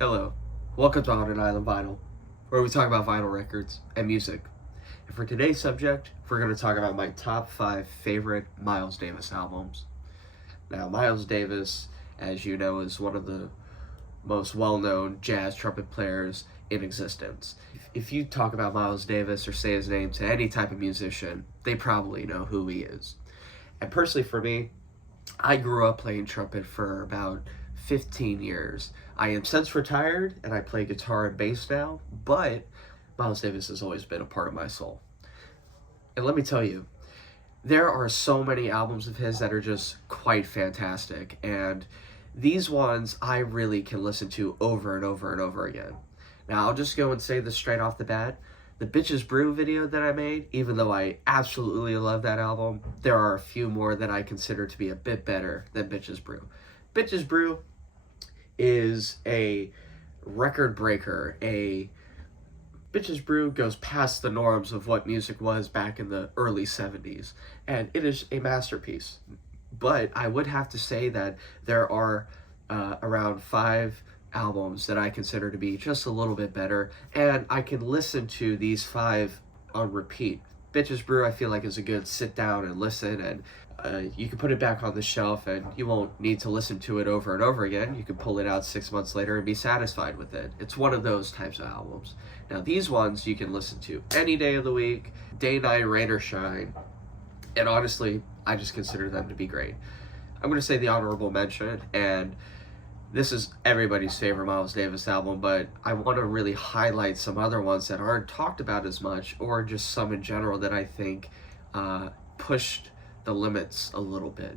Hello, welcome to On an Island Vinyl, where we talk about vinyl records and music. And for today's subject, we're going to talk about my top 5 favorite Miles Davis albums. Now, Miles Davis, as you know, is one of the most well-known jazz trumpet players in existence. If you talk about Miles Davis or say his name to any type of musician, they probably know who he is. And personally for me, I grew up playing trumpet for about 15 years. I am since retired and I play guitar and bass now, but Miles Davis has always been a part of my soul. And let me tell you, there are so many albums of his that are just quite fantastic, and these ones I really can listen to over and over and over again. Now, I'll just go and say this straight off the bat. The Bitches Brew video that I made, even though I absolutely love that album, there are a few more that I consider to be a bit better than Bitches Brew. Bitches Brew is a record breaker. Bitches Brew goes past the norms of what music was back in the early 70s, and it is a masterpiece. But I would have to say that there are around 5 albums that I consider to be just a little bit better, and I can listen to these 5 on repeat. Bitches Brew, I feel like, is a good sit down and listen, and you can put it back on the shelf and you won't need to listen to it over and over again. You can pull it out 6 months later and be satisfied with it. It's one of those types of albums. Now, these ones you can listen to any day of the week, day, night, rain or shine, and honestly, I just consider them to be great. I'm going to say the honorable mention, and this is everybody's favorite Miles Davis album, but I want to really highlight some other ones that aren't talked about as much, or just some in general that I think pushed the limits a little bit.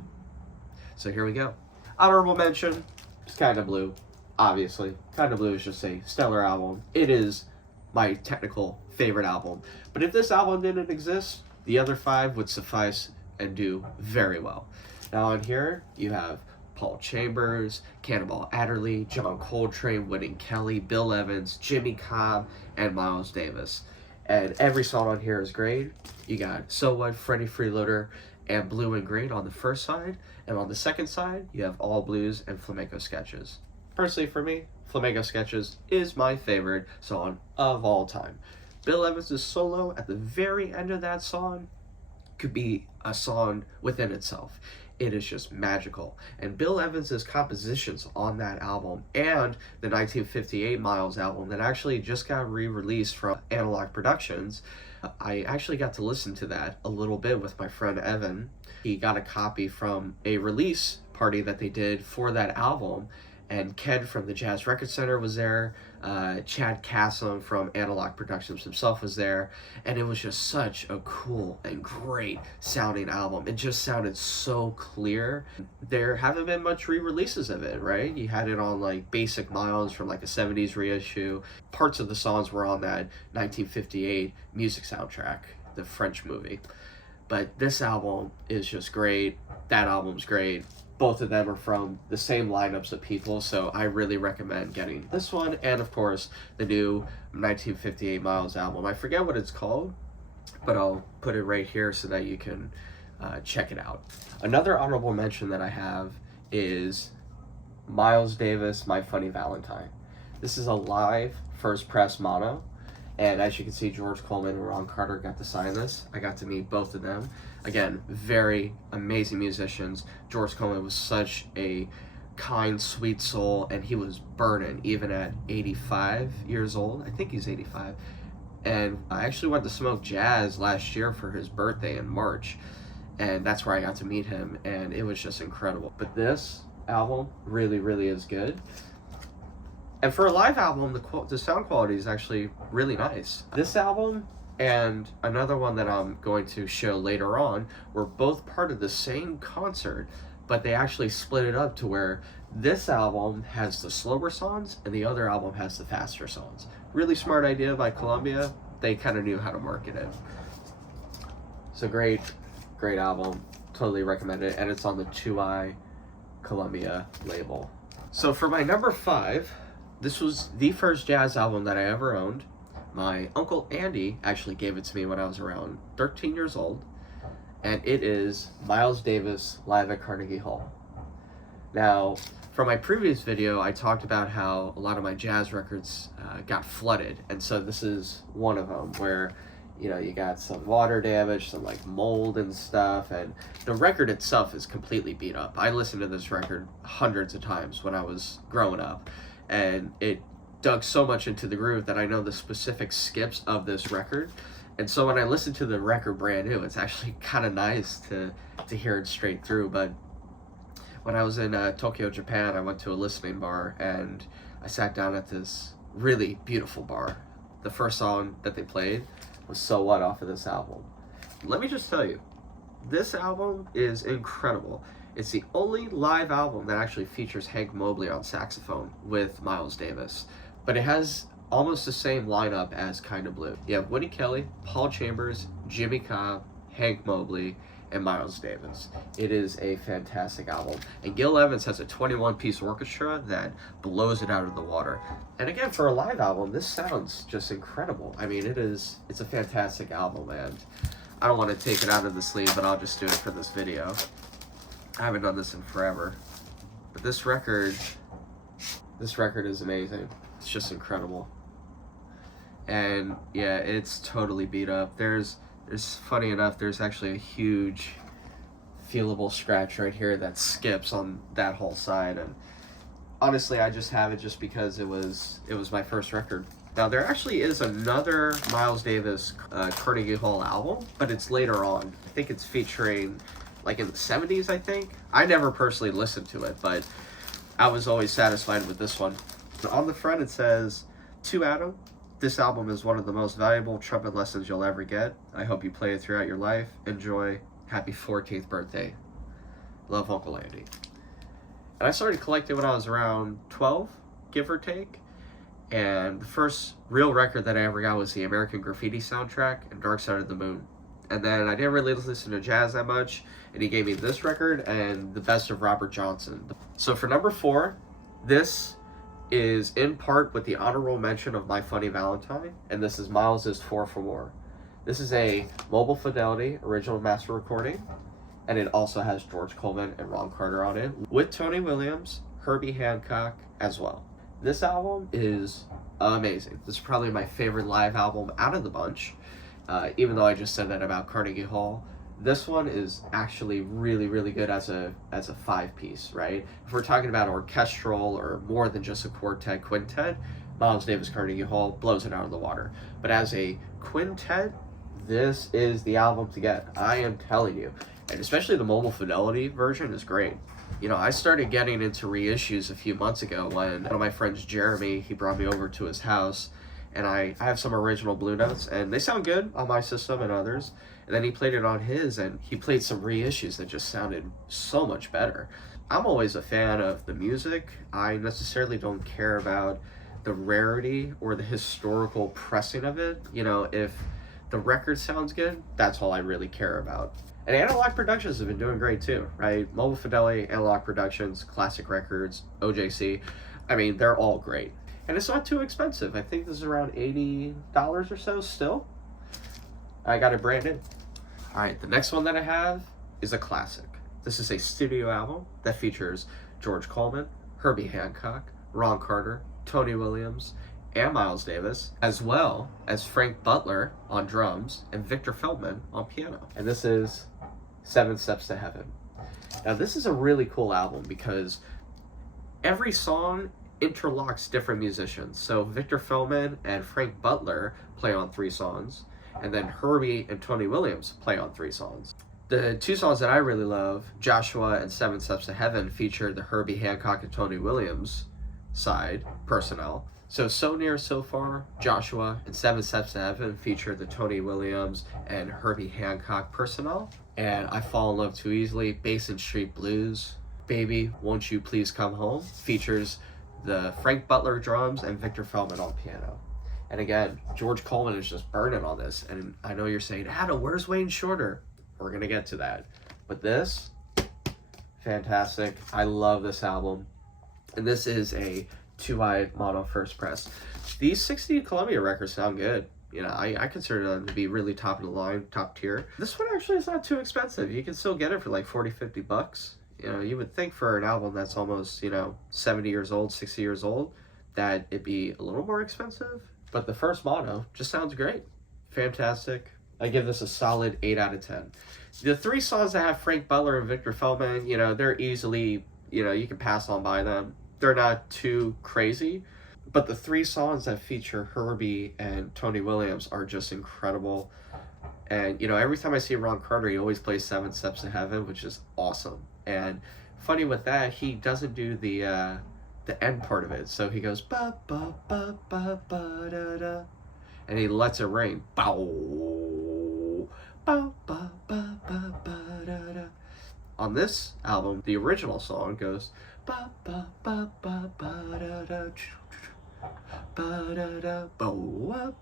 So here we go. Honorable mention, it's Kinda Blue, obviously. Kinda Blue is just a stellar album. It is my technical favorite album. But if this album didn't exist, the other 5 would suffice and do very well. Now on here, you have Paul Chambers, Cannonball Adderley, John Coltrane, Wynton Kelly, Bill Evans, Jimmy Cobb, and Miles Davis. And every song on here is great. You got So What, Freddie Freeloader, and Blue and Green on the first side. And on the second side, you have All Blues and Flamenco Sketches. Personally for me, Flamenco Sketches is my favorite song of all time. Bill Evans' solo at the very end of that song could be a song within itself. It is just magical. And Bill Evans' compositions on that album and the 1958 Miles album that actually just got re-released from Analog Productions, I actually got to listen to that a little bit with my friend Evan. He got a copy from a release party that they did for that album, and Ken from the Jazz Record Center was there. Chad Kassam from Analog Productions himself was there, and it was just such a cool and great sounding album. It just sounded so clear. There haven't been much re-releases of it, right? You had it on like Basic Miles from like a 70s reissue. Parts of the songs were on that 1958 music soundtrack, the French movie. But this album is just great. That album's great. Both of them are from the same lineups of people, so I really recommend getting this one, and of course the new 1958 Miles album. I forget what it's called, but I'll put it right here so that you can check it out. Another honorable mention that I have is Miles Davis, My Funny Valentine. This is a live first press mono, and as you can see, George Coleman and Ron Carter got to sign this. I got to meet both of them. Again, very amazing musicians. George Coleman was such a kind, sweet soul, and he was burning even at 85 years old. I think he's 85. And I actually went to Smoke Jazz last year for his birthday in March, and that's where I got to meet him, and it was just incredible. But this album really, really is good. And for a live album, the sound quality is actually really nice. This album and another one that I'm going to show later on were both part of the same concert, but they actually split it up to where this album has the slower songs and the other album has the faster songs. Really smart idea by Columbia. They kind of knew how to market it. So great album. Totally recommend it. And it's on the 2i Columbia label. So for my number 5, this was the first jazz album that I ever owned. My Uncle Andy actually gave it to me when I was around 13 years old, and it is Miles Davis live at Carnegie Hall. Now, From my previous video, I talked about how a lot of my jazz records got flooded, and so this is one of them where, you know, you got some water damage, some like mold and stuff, and the record itself is completely beat up. I listened to this record hundreds of times when I was growing up, and it dug so much into the groove that I know the specific skips of this record. And so when I listen to the record brand new, it's actually kind of nice to hear it straight through. But when I was in Tokyo, Japan, I went to a listening bar, and I sat down at this really beautiful bar. The first song that they played was So What off of this album. Let me just tell you, this album is incredible. It's the only live album that actually features Hank Mobley on saxophone with Miles Davis. But it has almost the same lineup as Kinda Blue. You have Woody Kelly, Paul Chambers, Jimmy Cobb, Hank Mobley, and Miles Davis. It is a fantastic album. And Gil Evans has a 21-piece orchestra that blows it out of the water. And again, for a live album, this sounds just incredible. I mean, it's a fantastic album, and I don't want to take it out of the sleeve, but I'll just do it for this video. I haven't done this in forever. But this record is amazing. It's just incredible. And yeah, it's totally beat up. There's funny enough, there's actually a huge feelable scratch right here that skips on that whole side, and honestly I just have it just because it was my first record. Now there actually is another Miles Davis Carnegie Hall album, but it's later on. I think it's featuring like in the 70s, I think. I never personally listened to it, but I was always satisfied with this one. On the front it says, "To Adam, this album is one of the most valuable trumpet lessons you'll ever get. I hope you play it throughout your life. Enjoy. Happy 14th birthday. Love, Uncle Andy." And I started collecting when I was around 12, give or take. And the first real record that I ever got was the American Graffiti soundtrack and Dark Side of the Moon. And then I didn't really listen to jazz that much, and he gave me this record and the best of Robert Johnson. So for number 4, this is in part with the honorable mention of My Funny Valentine, and this is Miles's 4 for More. This is a Mobile Fidelity original master recording, and it also has George Coleman and Ron Carter on it, with Tony Williams, Herbie Hancock as well. This album is amazing. This is probably my favorite live album out of the bunch, even though I just said that about Carnegie Hall. This one is actually really, really good as a 5-piece, right? If we're talking about orchestral or more than just a quartet, quintet, Miles Davis Carnegie Hall blows it out of the water. But as a quintet, this is the album to get. I am telling you. And especially the Mobile Fidelity version is great. You know, I started getting into reissues a few months ago when one of my friends, Jeremy, he brought me over to his house, and I have some original Blue Notes, and they sound good on my system and others. And then he played it on his, and he played some reissues that just sounded so much better. I'm always a fan of the music. I necessarily don't care about the rarity or the historical pressing of it. You know, if the record sounds good, that's all I really care about. And Analog Productions have been doing great too, right? Mobile Fidelity, Analog Productions, Classic Records, OJC. I mean, they're all great. And it's not too expensive. I think this is around $80 or so still. I got it brand new. All right, the next one that I have is a classic. This is a studio album that features George Coleman, Herbie Hancock, Ron Carter, Tony Williams, and Miles Davis, as well as Frank Butler on drums and Victor Feldman on piano. And this is 7 Steps to Heaven. Now, this is a really cool album because every song interlocks different musicians. So Victor Feldman and Frank Butler play on 3 songs, and then Herbie and Tony Williams play on 3 songs. The 2 songs that I really love, Joshua and 7 Steps to Heaven, feature the Herbie Hancock and Tony Williams side personnel. So Near, So Far, Joshua, and 7 Steps to Heaven feature the Tony Williams and Herbie Hancock personnel. And I Fall in Love Too Easily, Basin Street Blues, Baby, Won't You Please Come Home, features the Frank Butler drums and Victor Feldman on piano. And again, George Coleman is just burning on this. And I know you're saying, Adam, where's Wayne Shorter? We're going to get to that. But this, fantastic. I love this album. And this is a 2-eyed mono first press. These 60 Columbia records sound good. You know, I consider them to be really top of the line, top tier. This one actually is not too expensive. You can still get it for like $40-50. You know, you would think for an album that's almost, 70 years old, 60 years old, that it'd be a little more expensive. But the first mono just sounds great. Fantastic. I give this a solid 8 out of 10. The 3 songs that have Frank Butler and Victor Feldman, they're easily, you can pass on by them. They're not too crazy. But the 3 songs that feature Herbie and Tony Williams are just incredible. And, every time I see Ron Carter, he always plays 7 Steps to Heaven, which is awesome. And funny with that, he doesn't do the end part of it. So he goes, ba ba ba ba ba da da, and he lets it ring. Bow, ba ba ba ba ba da da. On this album, the original song goes, ba ba ba ba ba da da, ba da da, ba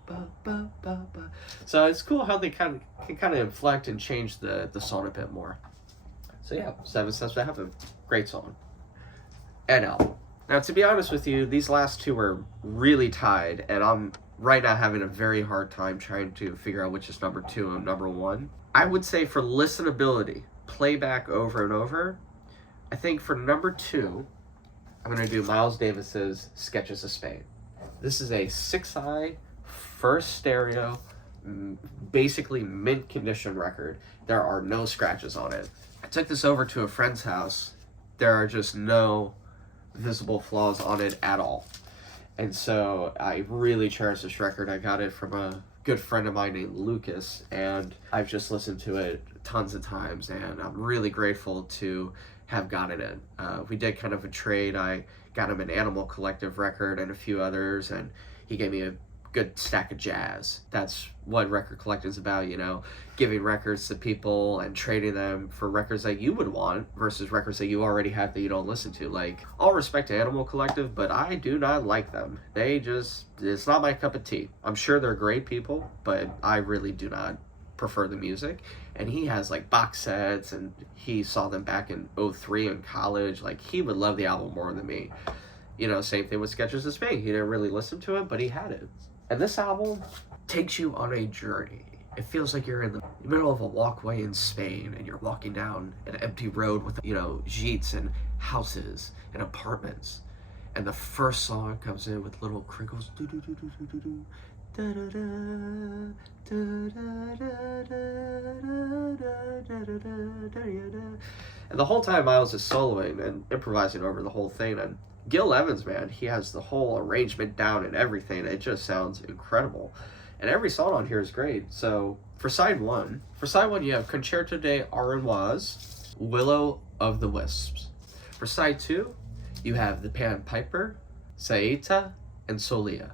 ba ba ba ba. So it's cool how they can kind of inflect and change the song a bit more. So yeah, 7 Steps to Heaven, great song. And album. Now, to be honest with you, these last 2 are really tied, and I'm right now having a very hard time trying to figure out which is number 2 and number 1. I would say for listenability, playback over and over, I think for number 2, I'm going to do Miles Davis's Sketches of Spain. This is a 6-eye, first stereo, basically mint condition record. There are no scratches on it. I took this over to a friend's house. There are just no visible flaws on it at all. And so I really cherish this record. I got it from a good friend of mine named Lucas, and I've just listened to it tons of times, and I'm really grateful to have gotten it. We did kind of a trade. I got him an Animal Collective record and a few others, and he gave me a good stack of jazz. That's what record collecting is about, giving records to people and trading them for records that you would want versus records that you already have that you don't listen to. Like, all respect to Animal Collective, but I do not like them. It's not my cup of tea. I'm sure they're great people, but I really do not prefer the music. And he has like box sets, and he saw them back in 2003 in college. Like, he would love the album more than me. Same thing with Sketches of Spain. He didn't really listen to it, but he had it. And this album takes you on a journey. It feels like you're in the middle of a walkway in Spain, and you're walking down an empty road with, jeets and houses and apartments. And the first song comes in with little crinkles. And the whole time Miles is soloing and improvising over the whole thing. And Gil Evans, man, he has the whole arrangement down and everything. It just sounds incredible. And every song on here is great. So for side one, you have Concerto de Aranjuez, Willow of the Wisps. For side 2, you have The Pan Piper, Saeta, and Solia.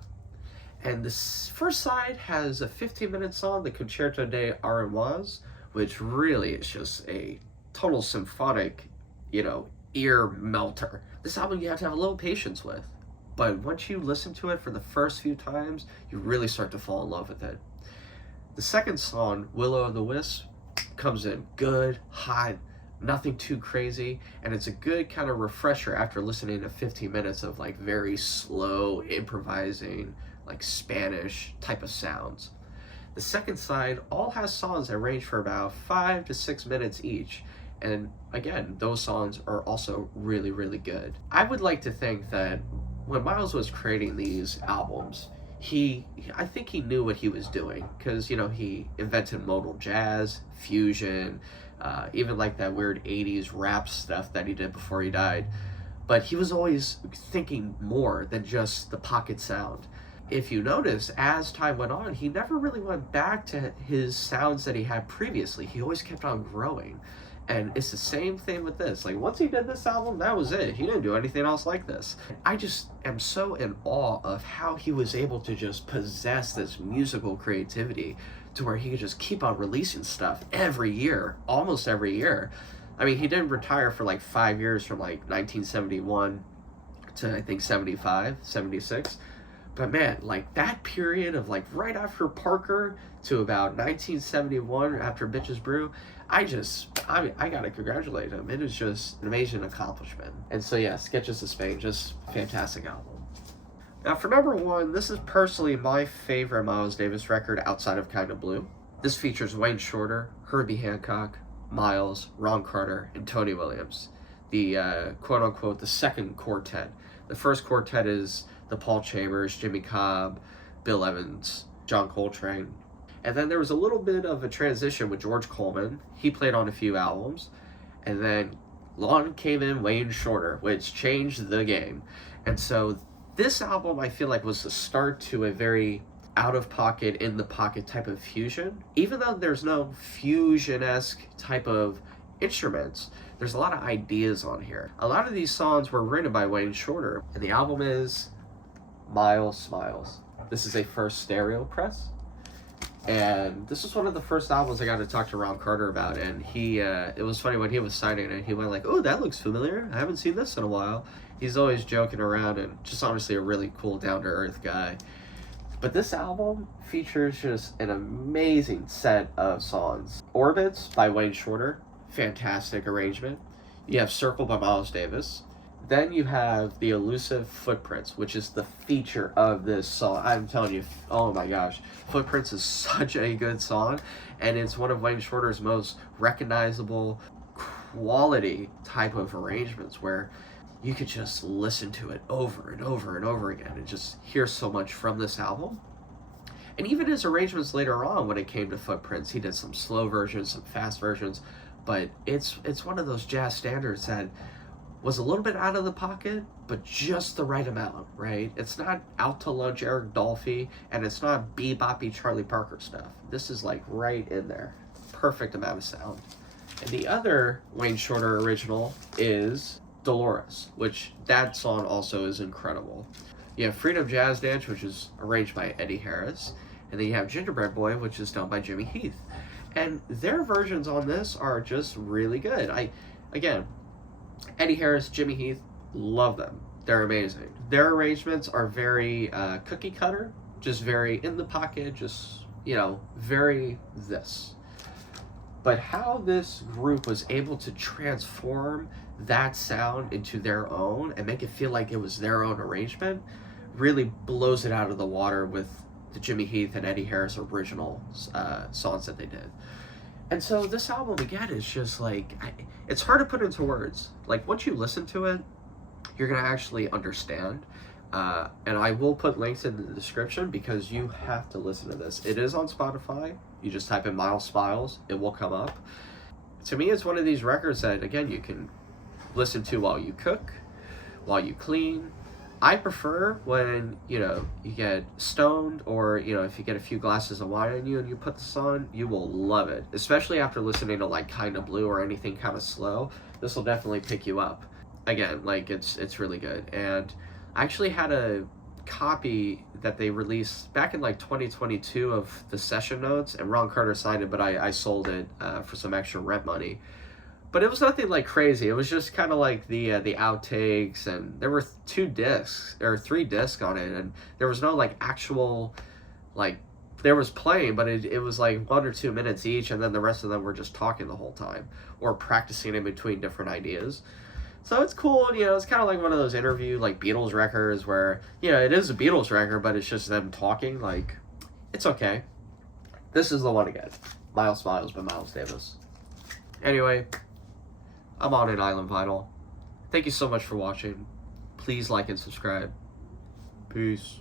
And this first side has a 15-minute song, the Concerto de Aranjuez, which really is just a total symphonic, ear melter. This album you have to have a little patience with. But once you listen to it for the first few times, you really start to fall in love with it. The second song, Willow of the Wisp, comes in good, hot, nothing too crazy, and it's a good kind of refresher after listening to 15 minutes of like very slow, improvising, like Spanish type of sounds. The second side all has songs that range for about 5 to 6 minutes each. And again, those songs are also really, really good. I would like to think that when Miles was creating these albums, I think he knew what he was doing, because, he invented modal jazz, fusion, even like that weird 80s rap stuff that he did before he died. But he was always thinking more than just the pocket sound. If you notice, as time went on, he never really went back to his sounds that he had previously. He always kept on growing. And it's the same thing with this. Like, once he did this album, that was it. He didn't do anything else like this. I just am so in awe of how he was able to just possess this musical creativity to where he could just keep on releasing stuff every year, almost every year. I mean, he didn't retire for like 5 years, from like 1971 to I think 75, 76. But man, like that period of like right after Parker to about 1971 after Bitches Brew, I gotta congratulate him. It is just an amazing accomplishment. And so yeah, Sketches of Spain, just fantastic album. Now for number 1, this is personally my favorite Miles Davis record outside of Kinda Blue. This features Wayne Shorter, Herbie Hancock, Miles, Ron Carter, and Tony Williams. the quote unquote the second quartet. The first quartet is the Paul Chambers, Jimmy Cobb, Bill Evans, John Coltrane. And then there was a little bit of a transition with George Coleman. He played on a few albums. And then along came in Wayne Shorter, which changed the game. And so this album, I feel like, was the start to a very out-of-pocket, in-the-pocket type of fusion. Even though there's no fusion-esque type of instruments, there's a lot of ideas on here. A lot of these songs were written by Wayne Shorter, and the album is Miles Smiles. This is a first stereo press, and this was one of the first albums I got to talk to Ron Carter about, and it was funny when he was signing it, he went like, oh, that looks familiar, I haven't seen this in a while. He's always joking around and just honestly a really cool, down-to-earth guy. But this album features just an amazing set of songs. Orbits by Wayne Shorter, fantastic arrangement. You have Circle by Miles Davis. Then you have The Elusive Footprints, which is the feature of this song. I'm telling you, oh my gosh, Footprints is such a good song, and it's one of Wayne Shorter's most recognizable quality type of arrangements where you could just listen to it over and over and over again and just hear so much from this album. And even his arrangements later on, when it came to Footprints, he did some slow versions, some fast versions, but it's one of those jazz standards that was a little bit out of the pocket, but just the right amount, right? It's not out to lunch Eric Dolphy, and it's not beboppy Charlie Parker stuff. This is like right in there. Perfect amount of sound. And the other Wayne Shorter original is Dolores, which that song also is incredible. You have Freedom Jazz Dance, which is arranged by Eddie Harris, and then you have Gingerbread Boy, which is done by Jimmy Heath. And their versions on this are just really good. Again, Eddie Harris, Jimmy Heath, love them. They're amazing. Their arrangements are very cookie cutter, just very in the pocket, just, very this. But how this group was able to transform that sound into their own and make it feel like it was their own arrangement really blows it out of the water with the Jimmy Heath and Eddie Harris original songs that they did. And so this album, again, is just like, it's hard to put into words. Like, once you listen to it, you're going to actually understand. And I will put links in the description because you have to listen to this. It is on Spotify. You just type in Miles Smiles, it will come up. To me, it's one of these records that, again, you can listen to while you cook, while you clean. I prefer when, you get stoned or, if you get a few glasses of wine in you and you put this on, you will love it. Especially after listening to like Kinda Blue or anything kind of slow. This will definitely pick you up. Again, like it's really good. And I actually had a copy that they released back in like 2022 of the session notes, and Ron Carter signed it, but I sold it for some extra rent money. But it was nothing like crazy. It was just kind of like the outtakes, and there were 3 discs on it, and there was no like actual, like, there was playing, but it was like 1 or 2 minutes each, and then the rest of them were just talking the whole time or practicing in between different ideas. So it's cool, it's kind of like one of those interview, like, Beatles records where, it is a Beatles record, but it's just them talking, like, it's okay. This is the one again. Miles Smiles by Miles Davis. Anyway, I'm on an Island Vinyl. Thank you so much for watching. Please like and subscribe. Peace.